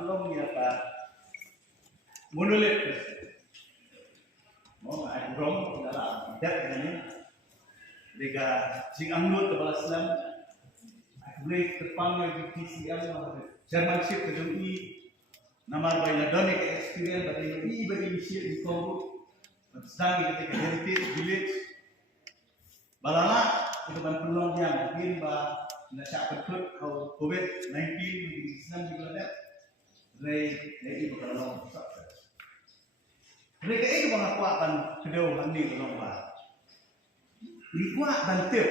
belum ya ka monolit mo ay rom dalam dep ini liga jing amnut ke Islam boleh terpanggil di PCM Chairmanship kejungi nama bayi doni ke experience bagi isi di Kongo sedang ketika heritage village balala itu kan peluang yang mungkin bah nasihat berikut kalau COVID-19 di Islam juga ada dari berkalung sukses. Mereka itu mengakukan kedua ini belum bah. Dikuat dan tip.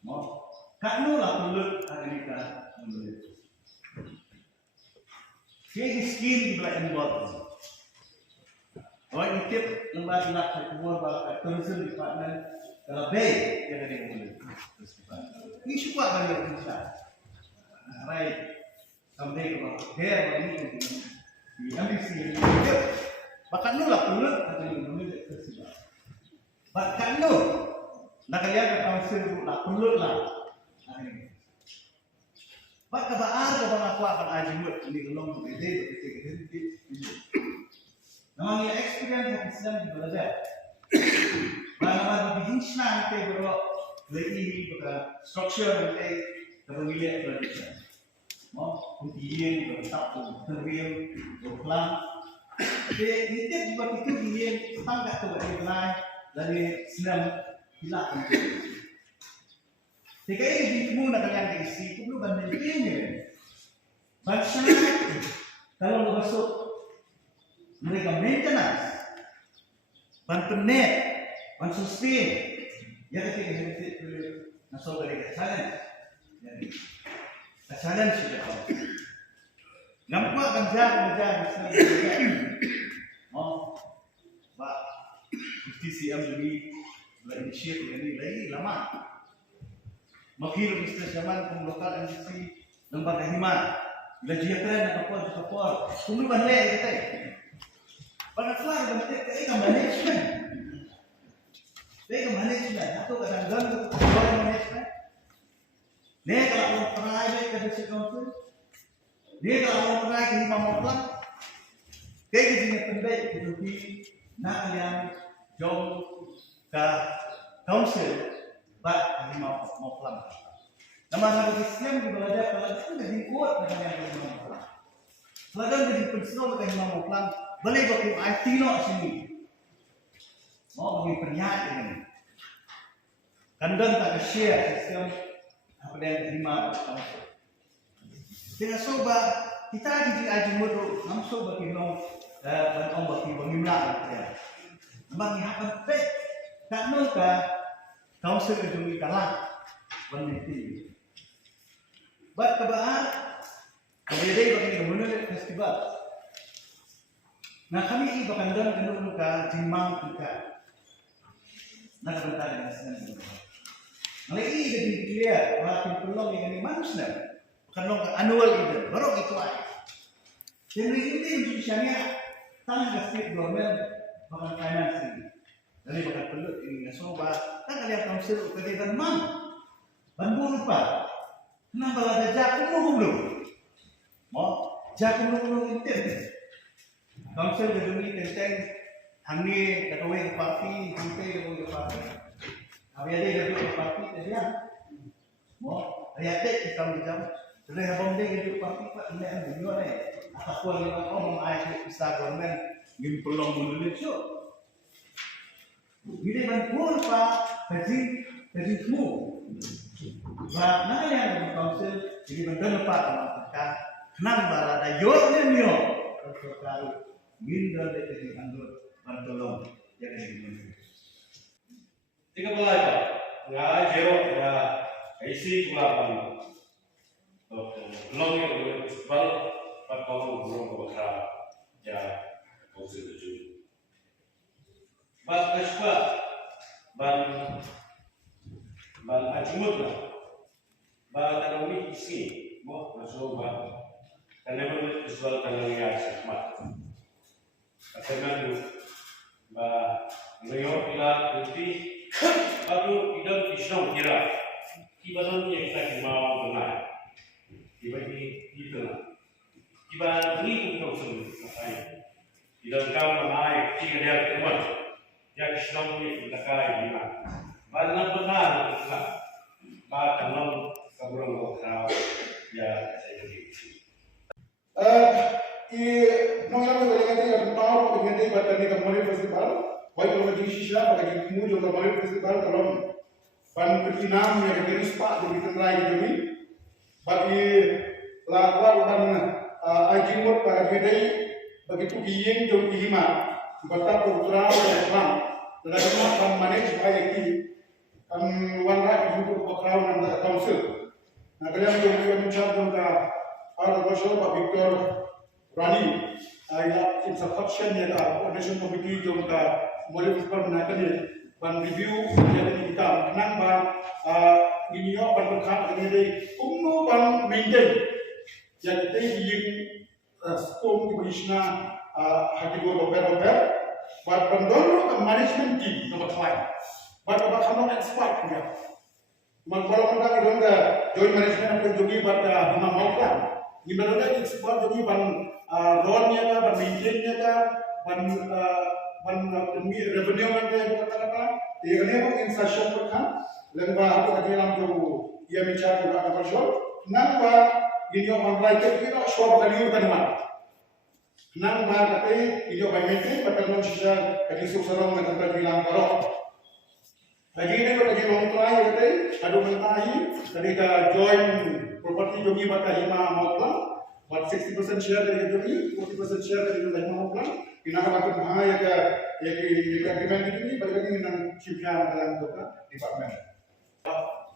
Mau kalau lah mulut hari ini mulut. Jadi skin di belakang botol. Orang ini tip lembaga nak keluar bah tourism department kalau baik yang ada di mulut. Ini suka banyak kita. Right. Sampai kalau hair ini di ambisi ini. Bahkan lu lah mulut atau di mulut tersebut. Bahkan lu nak lihat council lah mulut lah. Bahkan baar kalau aku akan ajimut ini belum begitu. Namanya experience Islam di belajar. Mana bikin senang kita berok lagi bukan structure nanti terpilih tradisi. Mau kuntian bersatu terbiam berpelan. Jadi ini juga itu dia tangga tu dari dari Islam hilang. Jika ini ditemu nak kalian diisi, perlu banding ini. Baca kalau masuk mereka maintenance, bantu net, bantu sustain. Ya ketika kita masuk dari challenge, jadi challenge sudah. Nampak kerja oh, pak, PCM jadi inisiatif ini lagi lama. Makir Mr. Zaman pemlokal NCC lembaga himat, belajar keren kapal, tunggu balik kita. Pada kelar bentuk ke management. Management atau kadang-kadang management. Ni kalau private ke district council, ni kalau private ke lima moklam, kayak gini pendek itu di nak yang jom ke council, bak lima moklam. Nama nama Islam di belajar kalau itu jadi kuat dengan yang lima moklam. Kalau jadi personal dengan lima moklam, boleh bagi IT no sini. Mau bagi pernyataan ini. Kandang tak share sistem apa yang terima council. Dengan soba kita di aji mutu, nam soba kino ban bagi pemimla ya. Bagi apa pek tak nuka council kejungi kalah waniti. Bat kebahan kemudian bagi kemudian festival. Nah kami ini bahkan dalam kenal ka jimang kita. Nah sebentar dengan senang. Lagi jadi clear, walaupun peluang yang ini manusia, bukan long annual event, baru itu aja. Jadi ini misalnya tangan state government bahkan financing, dari bahkan perlu ini soba, kan kalian council ketika man, bantu lupa, kenapa ada jakum belum? Mau jakum belum internet. Council gedungi tentang hangi katawe parti sampai ke parti. Abi ada gedung parti dia. Mo ayat kita macam sudah habang dia gedung parti pak ini ada juga ni. Apa kuat yang ngomong ayat bisa government ngin pelong menulis tu. Gini bantuan pak kaji semua. Bah mana yang council jadi bantuan pak maka kenal barada yo ni yo. Terus Minda dari anggota bantolong yang ini. Tiga belas pak, nggak jero ya, isi kulapan. Belum yang festival, pak kalau belum berkah ya, konsep tujuh. Ban kespa, ban ajimut lah, ban ekonomi isi, mau masuk ban. Karena menurut visual tangannya semat. Karena bah Mayor pila nanti baru tidak disong kira, ibaratnya kita mau benar, ibaratnya itu lah. iba beri untuk semua saya. Idan kau mengaik tiga dia teman, yang Islam ini berkait dengan benar Islam, bahkan non keburang kau ya saya jadi. Nung alam ko lang yung tao pag hindi ba tani Kamari Festival, why ko maging siya pag mo yung Kamari Festival kalon pan petinam yang jenis pak di tengah ini, bagi lakukan pan ajimut pada kedai begitu kian jom kihima, bata putra dan dan pan manage ayat ini kan wanra untuk pokrau dan council. Nah kalian yang mencari tentang ada bosor Pak Victor Rani, ya instruction ya coordination committee jom ka mulai festival menaikkan ni ban review yang ini kita kenang ban ini yo ban berkat ini deh umno ban maintain yang kita ingin skom di Malaysia hati gua doper ban pendorong management team nomor 5 ban kamu expert ya kalau kita idong ka joint management atau jogi ban Imam Mauklan gimana lagi expert jogi ban loan-nya kah, ban maintain-nya kah, ban revenue nanti kata-kata, dia ni pun insertion perkan, lembah apa lagi dalam tu ia mencari ada bersol, nampak ini orang rakyat kita suara kali urut mana, nampak kata ini orang maintain, betul non sisa kali susah dengan tempat bilang korok. Lagi ni kalau lagi orang try kata, ada mentahi, tadi ka join property jogi bakal Imam Mauklan. But 60% share dari itu, 40% share dari itu lagi mau pulang. Kita akan bahaya ya agreement ini balik lagi dengan ciptaan dalam department.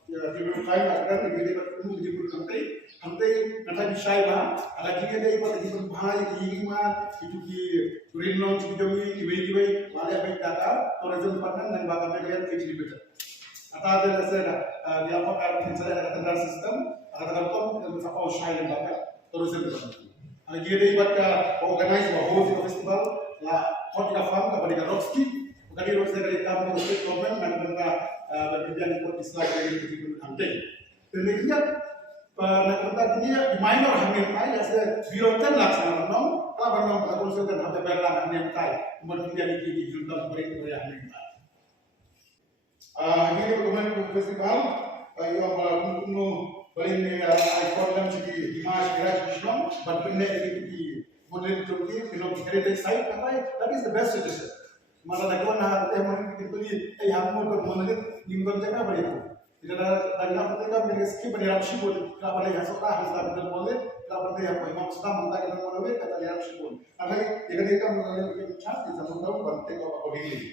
Ya dulu saya akan begini bertemu di berkantai, kantai nanti bisa lah. Ada juga dari pada di bahaya di lima itu di Rinnon Cijomi di ada baik data, tourism department dan bahkan bagian HD betul. Atau ada saya di apa kan misalnya ada tender system, ada kantor dan apa usai dan bahkan tourism department. Ada juga dari pada organize bahwa festival lah hot ika farm kepada Rockski, kepada Rockski dari kampung state government dan mereka bekerja di kota Islam dari itu nanti. Dan ingat nak dia minor hamil tay, ada birotan laksana nom, kalau nom pada konsep dan ada berlang hamil tay, kemudian di junta mereka hamil tay. Ini dokumen festival, yang untuk Paling ikon dalam segi image Islam, but benda ini model Turki, heritage site, that is the best suggestion. Mana nak kau nak temu kita yang mau model lingkungan jaga beri tu. Tidak ada lagi apa kita beri skip beri rapsi pun, kalau beri hasil lah hasil beri model, kalau beri apa imam sudah mentah kita model kata beri rapsi pun. Ada yang kita model yang cantik, sama tahu beri apa kau ini.